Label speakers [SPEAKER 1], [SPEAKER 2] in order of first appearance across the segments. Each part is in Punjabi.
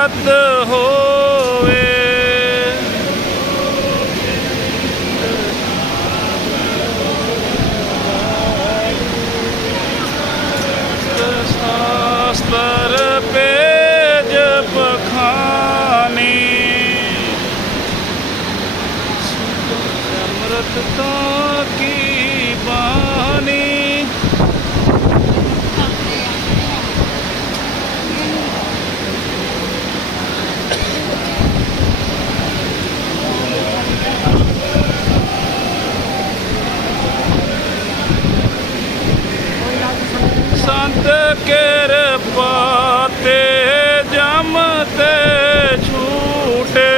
[SPEAKER 1] ਕੀ ਹੋਵੇ। ਸ਼ਾਸਤਰ ਪੇਜ ਪਖਾਨੀ। ਅੰਮ੍ਰਿਤ ਤਾਂ ਕੀ ਬਾਣੀ ਸੰਤ ਕਿਰਪਾ ਤੇ ਜਮ ਤੇ ਛੂਟੇ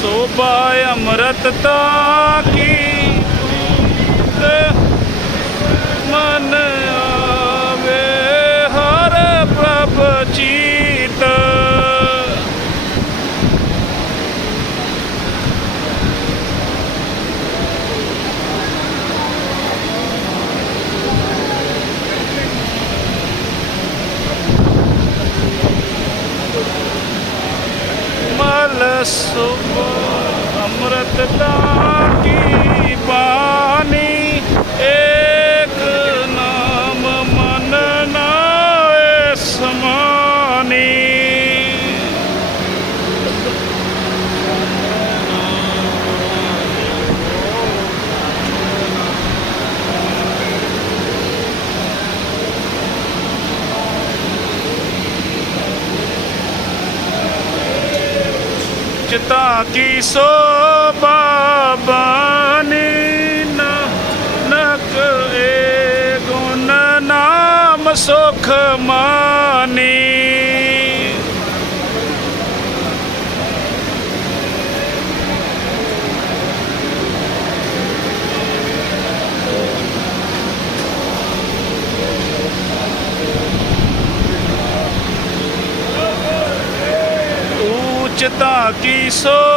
[SPEAKER 1] ਸੋਭਾ ਅੰਮ੍ਰਿਤ ਤਾ ਕੀ ਮਨ ਆਵੇ ਹਰ ਪ੍ਰਭ ਚੀਤ। ਮਲ ਸੁਭ ਅੰਮ੍ਰਿਤ ਤਾਂ ਕੀ ਬਾਣੀ? ਏਕ ਨਾਮ ਮਨ ਨਾਏ ਸਮਾਨੀ। ਚਿਤਾ ਨਾਮ ਮਾਨੀ। ਉੱਚਤਾ ਕੀ ਸੋਭਾ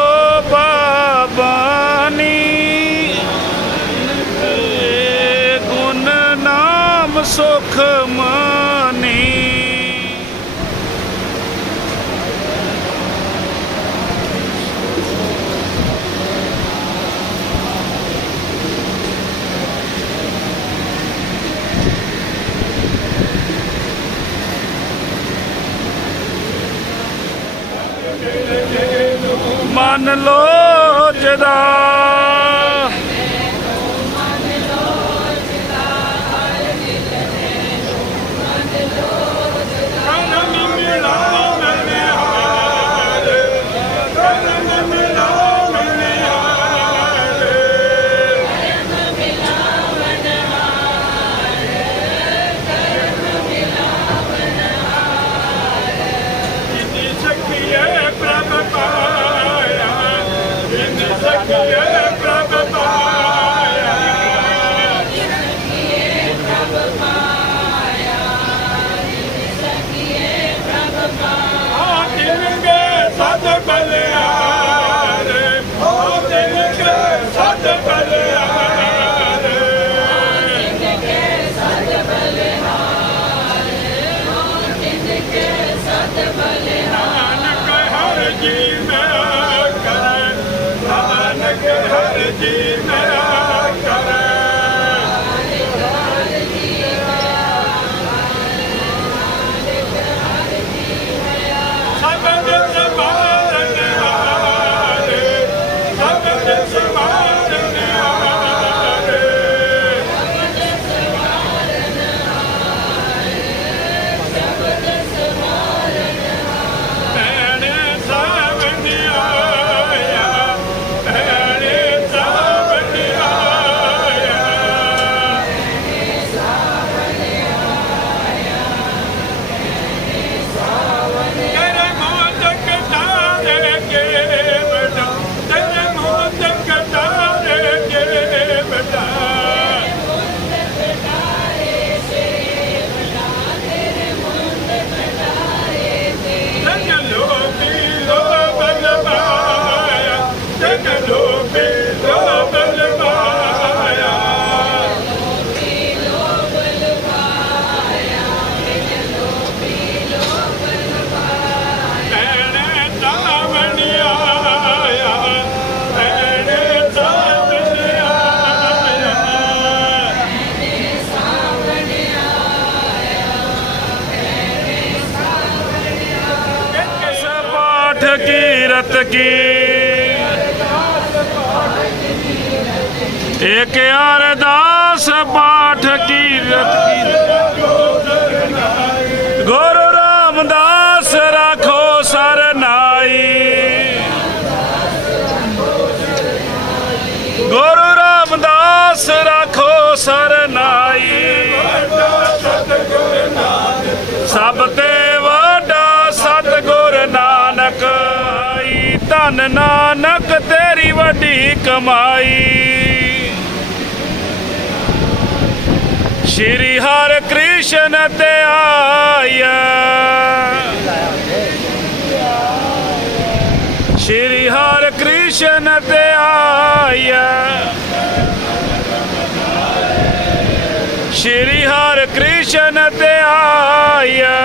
[SPEAKER 1] ਇੱਕ ਅਰਦਾਸ ਪਾਠ ਕੀਰਤ ਕੀ ਗੁਰੂ ਰਾਮਦਾਸ ਰੱਖੋ ਸਰਨਾਈ ਗੁਰੂ ਰਾਮਦਾਸ ਰੱਖੋ ਸਰਨਾਈ ਸਭ ਤੇ ਧੰਨ ਨਾਨਕ ਤੇਰੀ ਵੱਡੀ ਕਮਾਈ। ਸ਼੍ਰੀ ਹਰਿ ਕ੍ਰਿਸ਼ਨ ਤੇ ਆਇਆ। ਸ਼੍ਰੀ ਹਰਿ ਕ੍ਰਿਸ਼ਨ ਤੇ ਆਇਆ। ਸ਼੍ਰੀ ਹਰਿ ਕ੍ਰਿਸ਼ਨ ਤੇ ਆਇਆ।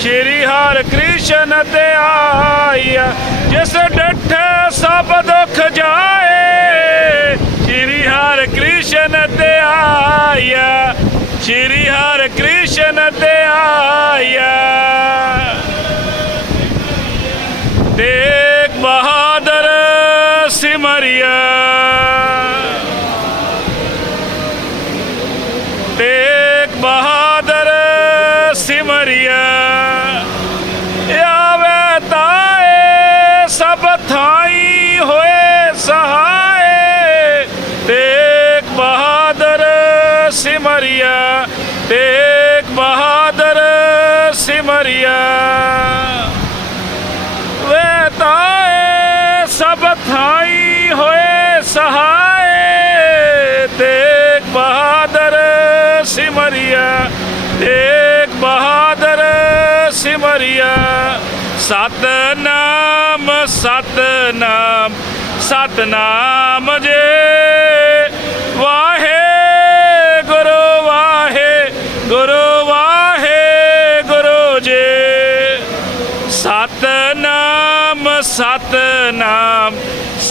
[SPEAKER 1] ਸ਼੍ਰੀ ਹਰਿ ਕ੍ਰਿਸ਼ਨ ਤੇ ਆਇਆ। ਜਿਸ ਡੱਠੇ ਸਭ ਦੁੱਖ ਜਾਏ। ਸ਼੍ਰੀ ਹਰਿ ਕ੍ਰਿਸ਼ਨ ਤੇ ਆਇਆ। ਸ਼੍ਰੀ ਹਰਿ ਕ੍ਰਿਸ਼ਨ ਤੇ ਆਇਆ। ਦੇਖ ਬਹਾਦਰ ਸਿਮਰਿਆ ਤੇਗ ਬਹਾਦਰ ਸਿਮਰਿਆ ਆਵੇ ਤਾਏ ਸਭ ਥਾਈ ਹੋਏ ਸਹਾਏ ਤੇਗ ਬਹਾਦਰ ਸਿਮਰਿਆ, ਤੇਗ ਬਹਾਦਰ ਸਿਮਰਿਆ। ਵੇ ਤਾਏ ਸਭ ਥਾਈ ਹੋਏ ਸਹਾਏ, ਤੇਗ ਬਹਾਦਰ ਸਿਮਰਿਆ, ਤੇਗ ਬਹਾਦਰ ਸਿਮਰਿਆ। ਸਤਨਾਮ ਸਤਨਾਮ ਸਤਨਾਮ ਜੇ